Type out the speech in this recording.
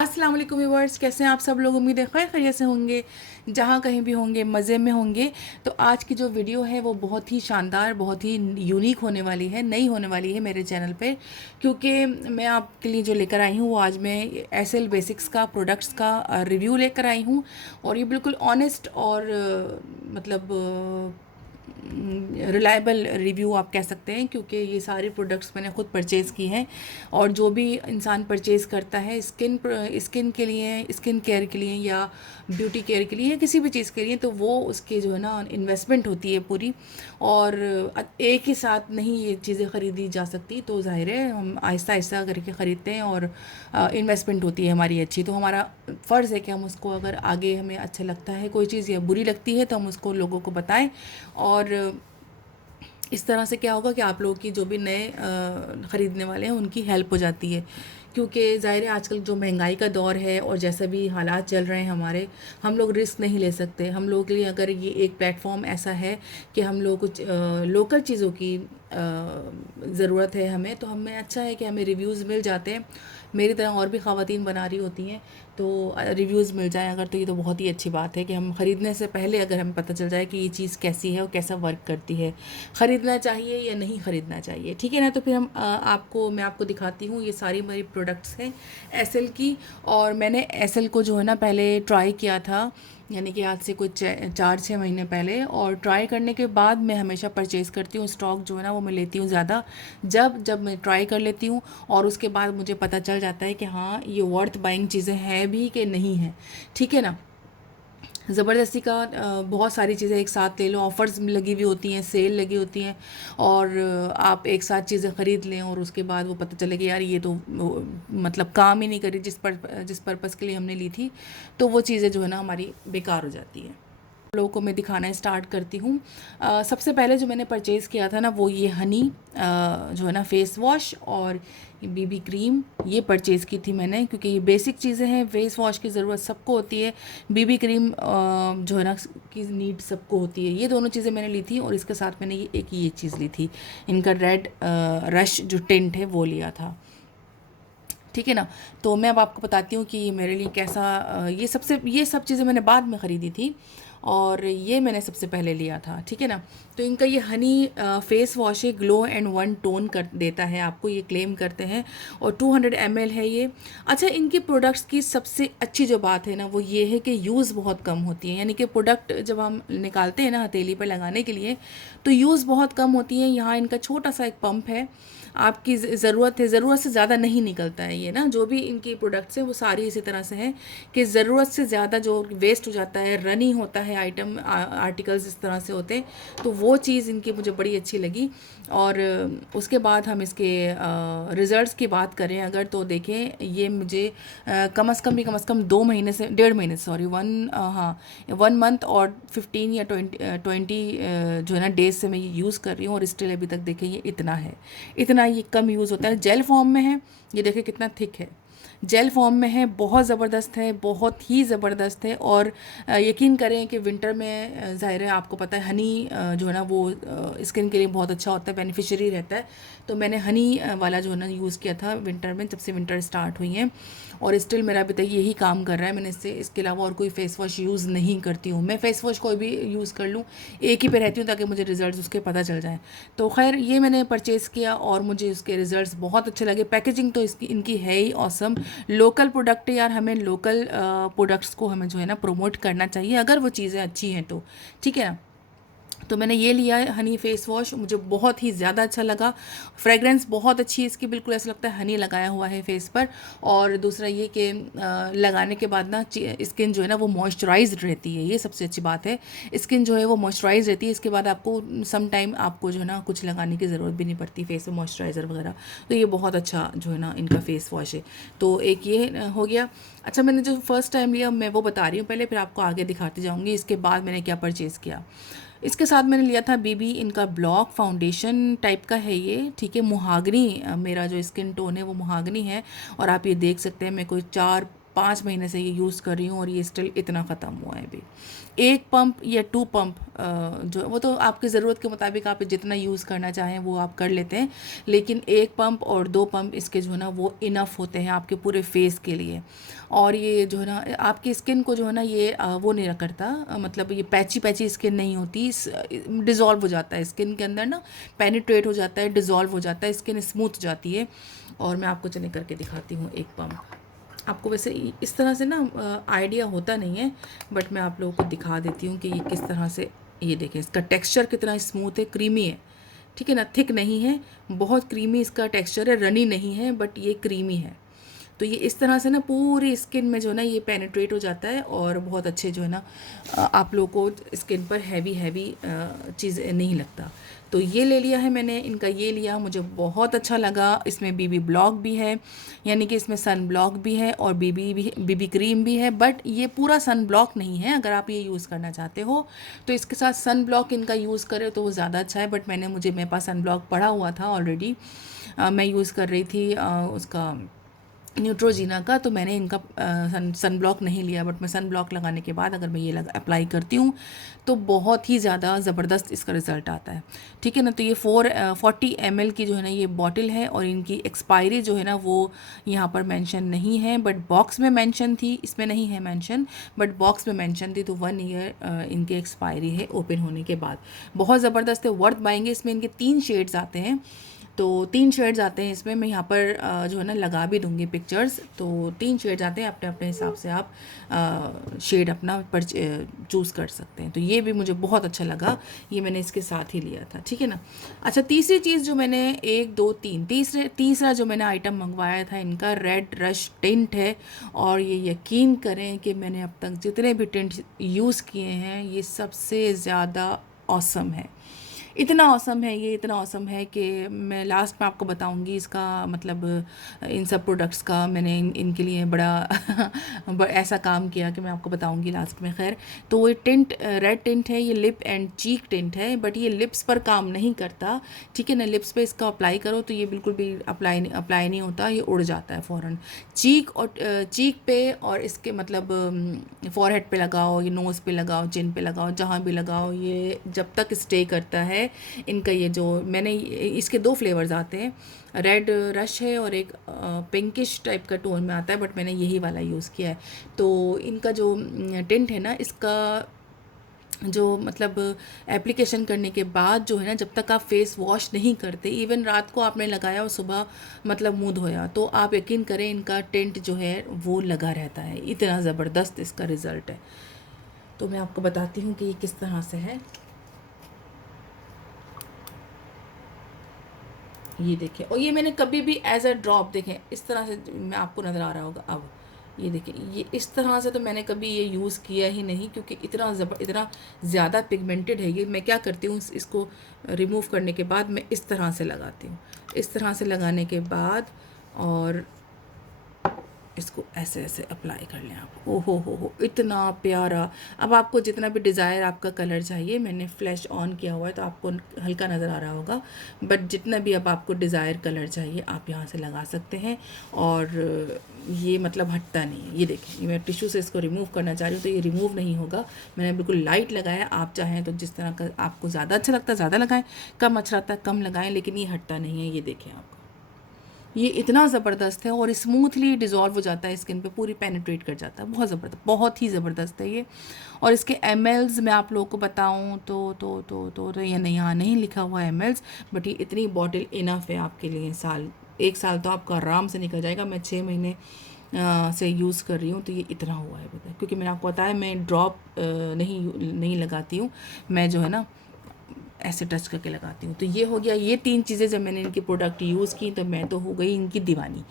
अस्सलाम वालेकुम व्यूअर्स, कैसे हैं आप सब लोग। उम्मीद है खैर खैरियत से होंगे, जहाँ कहीं भी होंगे मज़े में होंगे। तो आज की जो वीडियो है वो बहुत ही शानदार, बहुत ही यूनिक होने वाली है, नई होने वाली है मेरे चैनल पे। क्योंकि मैं आपके लिए जो लेकर आई हूँ वो आज मैं एसएल बेसिक्स का प्रोडक्ट्स का रिव्यू लेकर आई हूँ। और ये बिल्कुल ऑनेस्ट और मतलब रिलायबल रिव्यू आप कह सकते हैं, क्योंकि ये सारे प्रोडक्ट्स मैंने ख़ुद परचेज़ की हैं। और जो भी इंसान परचेज़ करता है स्किन के लिए, स्किन केयर के लिए या ब्यूटी केयर के लिए या किसी भी चीज़ के लिए, तो वो उसके जो है ना इन्वेस्टमेंट होती है पूरी। और एक ही साथ नहीं ये चीज़ें ख़रीदी जा सकती, तो ज़ाहिर है हम आहिस्ता आहिस्ता करके ख़रीदते हैं और इन्वेस्टमेंट होती है हमारी अच्छी। तो हमारा फ़र्ज़ है कि हम उसको, अगर आगे हमें अच्छा लगता है कोई चीज़ या बुरी लगती है, तो हम उसको लोगों को बताएं। और इस तरह से क्या होगा कि आप लोगों की जो भी नए ख़रीदने वाले हैं उनकी हेल्प हो जाती है। क्योंकि ज़ाहिर है आजकल जो महंगाई का दौर है और जैसे भी हालात चल रहे हैं हमारे, हम लोग रिस्क नहीं ले सकते। हम लोगों के लिए अगर ये एक प्लेटफॉर्म ऐसा है कि हम लोग कुछ लोकल चीज़ों की ज़रूरत है हमें, तो हमें अच्छा है कि हमें रिव्यूज़ मिल जाते हैं। मेरी तरह और भी ख़वातीन बना रही होती हैं, तो रिव्यूज़ मिल जाएँ अगर, तो ये तो बहुत ही अच्छी बात है कि हम ख़रीदने से पहले अगर हमें पता चल जाए कि ये चीज़ कैसी है और कैसा वर्क करती है, ख़रीदना चाहिए या नहीं ख़रीदना चाहिए। ठीक है ना। तो फिर मैं आपको दिखाती हूँ, ये सारी मेरी प्रोडक्ट्स हैं एसएल की। और मैंने एसएल को जो है ना पहले ट्राई किया था, यानी कि आज से कुछ 4-6 महीने पहले। और ट्राई करने के बाद मैं हमेशा परचेज़ करती हूँ। स्टॉक जो है ना वो मैं लेती हूँ ज़्यादा, जब जब मैं ट्राई कर लेती हूँ और उसके बाद मुझे पता चल जाता है कि हाँ ये वर्थ बाइंग चीज़ें हैं भी कि नहीं है। ठीक है ना। ज़बरदस्ती का बहुत सारी चीज़ें एक साथ ले लो, ऑफ़र्स लगी हुई होती हैं, सेल लगी होती हैं, और आप एक साथ चीज़ें ख़रीद लें और उसके बाद वो पता चले कि यार ये तो मतलब काम ही नहीं करी जिस पर्पज़ के लिए हमने ली थी, तो वो चीज़ें जो है ना हमारी बेकार हो जाती हैं। लोगों को मैं दिखाना स्टार्ट करती हूँ। सबसे पहले जो मैंने परचेज़ किया था ना वो ये हनी जो है ना फेस वॉश और बीबी क्रीम, ये परचेज़ की थी मैंने, क्योंकि ये बेसिक चीज़ें हैं। फेस वॉश की ज़रूरत सबको होती है, बीबी क्रीम जो है ना की नीड सबको होती है। ये दोनों चीज़ें मैंने ली थी और इसके साथ मैंने ये चीज़ ली थी, इनका रेड रश जो टिंट है वो लिया था। ठीक है ना। तो मैं अब आपको बताती हूँ कि मेरे लिए कैसा ये सब चीज़ें मैंने बाद में ख़रीदी थी और ये मैंने सबसे पहले लिया था। ठीक है ना। तो इनका ये हनी फेस वॉश है, ग्लो एंड वन टोन कर देता है आपको, ये क्लेम करते हैं, और 200 ml है ये। अच्छा, इनके प्रोडक्ट्स की सबसे अच्छी जो बात है ना वो ये है कि यूज़ बहुत कम होती है। यानी कि प्रोडक्ट जब हम निकालते हैं ना हथेली पर लगाने के लिए, तो यूज़ बहुत कम होती है। यहाँ इनका छोटा सा एक पंप है, आपकी ज़रूरत है, ज़रूरत से ज़्यादा नहीं निकलता है ये ना। जो भी इनकी प्रोडक्ट्स हैं वो सारी इसी तरह से हैं कि ज़रूरत से ज़्यादा जो वेस्ट हो जाता है, रनी होता है आइटम, आर्टिकल्स इस तरह से होते हैं, तो वो चीज़ इनकी मुझे बड़ी अच्छी लगी। और उसके बाद हम इसके रिज़ल्ट्स की बात करें अगर, तो देखें ये मुझे कम से कम 2 महीने से, 1.5 महीने, सॉरी 1 मंथ और 15 या 20 जो है ना डेज से मैं ये यूज़ कर रही हूँ, और स्टिल अभी तक देखें ये इतना है, इतना ये कम यूज़ होता है। जेल फॉर्म में है, ये देखें कितना थिक है, जेल फॉर्म में है, बहुत ज़बरदस्त है, बहुत ही ज़बरदस्त है। और यकीन करें कि विंटर में ज़ाहिर है आपको पता है हनी जो है ना वो स्किन के लिए बहुत अच्छा होता है, बेनिफिशियरी रहता है। तो मैंने हनी वाला जो है ना यूज़ किया था विंटर में, जब से विंटर स्टार्ट हुई है, और स्टिल मेरा अभी तक यही काम कर रहा है। मैंने इसके अलावा और कोई फ़ेस वॉश यूज़ नहीं करती हूँ। मैं फ़ेस वॉश कोई भी यूज़ कर लूँ, एक ही पे रहती हूँ ताकि मुझे रिज़ल्ट उसके पता चल जाए। तो खैर ये मैंने परचेज़ किया और मुझे उसके रिज़ल्ट्स बहुत अच्छे लगे। पैकेजिंग तो इनकी है ही ऑसम। लोकल प्रोडक्ट है यार, हमें लोकल प्रोडक्ट्स को हमें जो है ना प्रमोट करना चाहिए अगर वो चीज़ें अच्छी हैं तो। ठीक है ना। तो मैंने ये लिया है हनी फेस वॉश, मुझे बहुत ही ज़्यादा अच्छा लगा। फ्रेगरेंस बहुत अच्छी है इसकी, बिल्कुल ऐसा लगता है हनी लगाया हुआ है फेस पर। और दूसरा ये कि लगाने के बाद ना स्किन जो है ना वो मॉइस्चराइज्ड रहती है, ये सबसे अच्छी बात है। स्किन जो है वो मॉइस्चराइज रहती है, इसके बाद आपको सम टाइम आपको जो है ना कुछ लगाने की ज़रूरत भी नहीं पड़ती फेस में, मॉइस्चराइज़र वगैरह। तो ये बहुत अच्छा जो है ना इनका फेस वॉश है। तो एक ये हो गया। अच्छा, मैंने जो फ़र्स्ट टाइम लिया मैं वो बता रही हूँ पहले, फिर आपको आगे दिखाती जाऊँगी इसके बाद मैंने क्या परचेज़ किया। इसके साथ मैंने लिया था बीबी, इनका ब्लॉक फाउंडेशन टाइप का है ये। ठीक है, मुहागनी, मेरा जो स्किन टोन है वो मुहागनी है, और आप ये देख सकते हैं मैं कोई 5 महीने से ये यूज़ कर रही हूँ और ये स्टिल इतना ख़त्म हुआ है अभी। एक पंप या 2 पंप जो वो तो आपकी ज़रूरत के मुताबिक आप जितना यूज़ करना चाहें वो आप कर लेते हैं, लेकिन 1 पंप और 2 पंप इसके जो है ना वो इनफ होते हैं आपके पूरे फेस के लिए। और ये जो है ना आपकी स्किन को जो है ना ये वो नहीं करता, मतलब ये पैची पैची स्किन नहीं होती, डिज़ोल्व हो जाता है स्किन के अंदर ना, पेनिट्रेट हो जाता है, डिज़ोल्व हो जाता है, स्किन स्मूथ हो जाती है। और मैं आपको चलिए करके दिखाती हूँ एक पंप। आपको वैसे इस तरह से ना आइडिया होता नहीं है, बट मैं आप लोगों को दिखा देती हूँ कि ये किस तरह से, ये देखें इसका टेक्सचर कितना स्मूथ है, क्रीमी है, ठीक है ना, थिक नहीं है, बहुत क्रीमी इसका टेक्सचर है, रनी नहीं है, बट ये क्रीमी है। तो ये इस तरह से ना पूरी स्किन में जो है ना ये पेनिट्रेट हो जाता है और बहुत अच्छे जो है ना आप लोगों को स्किन पर हैवी हैवी चीज़ नहीं लगता। तो ये ले लिया है मैंने, इनका ये लिया, मुझे बहुत अच्छा लगा। इसमें बीबी ब्लॉक भी है, यानी कि इसमें सन ब्लॉक भी है और बीबी क्रीम भी है, बट ये पूरा सन ब्लॉक नहीं है। अगर आप ये यूज़ करना चाहते हो तो इसके साथ सन ब्लॉक इनका यूज़ करें तो वो ज़्यादा अच्छा है, बट मेरे पास सन ब्लॉक पड़ा हुआ था ऑलरेडी, मैं यूज़ कर रही थी उसका न्यूट्रोजीना का, तो मैंने इनका सन ब्लॉक नहीं लिया। बट मैं सन ब्लॉक लगाने के बाद अगर मैं ये अप्लाई करती हूँ तो बहुत ही ज़्यादा ज़बरदस्त इसका रिज़ल्ट आता है, ठीक है ना। तो ये 40 ml की जो है ना ये बॉटल है और इनकी एक्सपायरी जो है ना वो यहाँ पर मेंशन नहीं है, बट बॉक्स में मेंशन थी, इसमें नहीं है मेंशन, बट बॉक्स में मेंशन थी। तो 1 ईयर इनकी एक्सपायरी है ओपन होने के बाद। बहुत ज़बरदस्त है, वर्थ बाइंग। इसमें इनके 3 शेड्स आते हैं, तो 3 शेड्स आते हैं इसमें। मैं यहाँ पर जो है ना लगा भी दूँगी पिक्चर्स। तो 3 शेड्स आते हैं, अपने अपने हिसाब से आप शेड अपना चूज़ कर सकते हैं। तो ये भी मुझे बहुत अच्छा लगा, ये मैंने इसके साथ ही लिया था, ठीक है ना। अच्छा, तीसरी चीज़ जो मैंने 1 2 3 तीसरा जो मैंने आइटम मंगवाया था इनका रेड रश टिंट है। और ये यकीन करें कि मैंने अब तक जितने भी टिंट यूज़ किए हैं ये सबसे ज़्यादा ऑसम है। इतना औसम है ये, इतना औसम है कि मैं लास्ट में आपको बताऊंगी इसका मतलब इन सब प्रोडक्ट्स का मैंने इनके लिए बड़ा ऐसा काम किया कि मैं आपको बताऊंगी लास्ट में। खैर, तो ये टिंट रेड टिंट है, ये लिप एंड चीक टिंट है, बट ये लिप्स पर काम नहीं करता, ठीक है ना। लिप्स पे इसका अप्लाई करो तो ये बिल्कुल भी अप्लाई नहीं होता, ये उड़ जाता है फ़ौरन। चीक पे और इसके मतलब फॉरहेड पे लगाओ, ये नोज़ पे लगाओ, चिन पे लगाओ, जहाँ भी लगाओ, ये जब तक स्टे करता है। इनका ये जो मैंने इसके 2 फ्लेवर्स आते हैं, रेड रश है और एक पिंकिश टाइप का टोन में आता है, बट मैंने यही वाला यूज़ किया है। तो इनका जो टिंट है ना इसका जो मतलब एप्लीकेशन करने के बाद जो है ना, जब तक आप फेस वॉश नहीं करते, इवन रात को आपने लगाया और सुबह मतलब मुंह धोया, तो आप यकीन करें इनका टिंट जो है वो लगा रहता है। इतना ज़बरदस्त इसका रिज़ल्ट है। तो मैं आपको बताती हूँ कि ये किस तरह से है। ये देखें, और ये मैंने कभी भी एज अ ड्रॉप, देखें इस तरह से, मैं आपको नज़र आ रहा होगा अब, ये देखें, ये इस तरह से तो मैंने कभी ये यूज़ किया ही नहीं, क्योंकि इतना ज़्यादा पिगमेंटेड है ये। मैं क्या करती हूँ, इसको रिमूव करने के बाद मैं इस तरह से लगाती हूँ, इस तरह से लगाने के बाद और इसको ऐसे ऐसे अप्लाई कर लें आप। ओ हो, इतना प्यारा। अब आपको जितना भी डिज़ायर आपका कलर चाहिए, मैंने फ्लैश ऑन किया हुआ है तो आपको हल्का नज़र आ रहा होगा, बट जितना भी अब आपको डिज़ायर कलर चाहिए आप यहाँ से लगा सकते हैं। और ये मतलब हटता नहीं है। ये देखिए, ये मैं टिश्यू से इसको रिमूव करना चाह रही हूँ तो ये रिमूव नहीं होगा। मैंने बिल्कुल लाइट लगाया। आप चाहें तो जिस तरह का आपको ज़्यादा अच्छा लगता है ज़्यादा लगाएं, कम अच्छा लगता है कम लगाएं, लेकिन ये हटता नहीं है। ये देखें आप, ये इतना ज़बरदस्त है और स्मूथली डिज़ोल्व हो जाता है स्किन पे, पूरी पेनिट्रेट कर जाता है। बहुत ज़बरदस्त, बहुत ही ज़बरदस्त है ये। और इसके mls मैं आप लोगों को बताऊं तो ये नहीं, यहाँ नहीं लिखा हुआ mls, बट ये इतनी बॉटल इनफ है आपके लिए। एक साल तो आपका आराम से निकल जाएगा। मैं 6 महीने से यूज़ कर रही हूँ तो ये इतना हुआ है पता है, क्योंकि मैंने आपको बताया मैं ड्रॉप नहीं लगाती हूँ, मैं जो है ना ऐसे टच करके लगाती हूँ। तो ये हो गया, ये 3 चीज़ें जब मैंने इनकी प्रोडक्ट यूज़ की तो मैं तो हो गई इनकी दीवानी।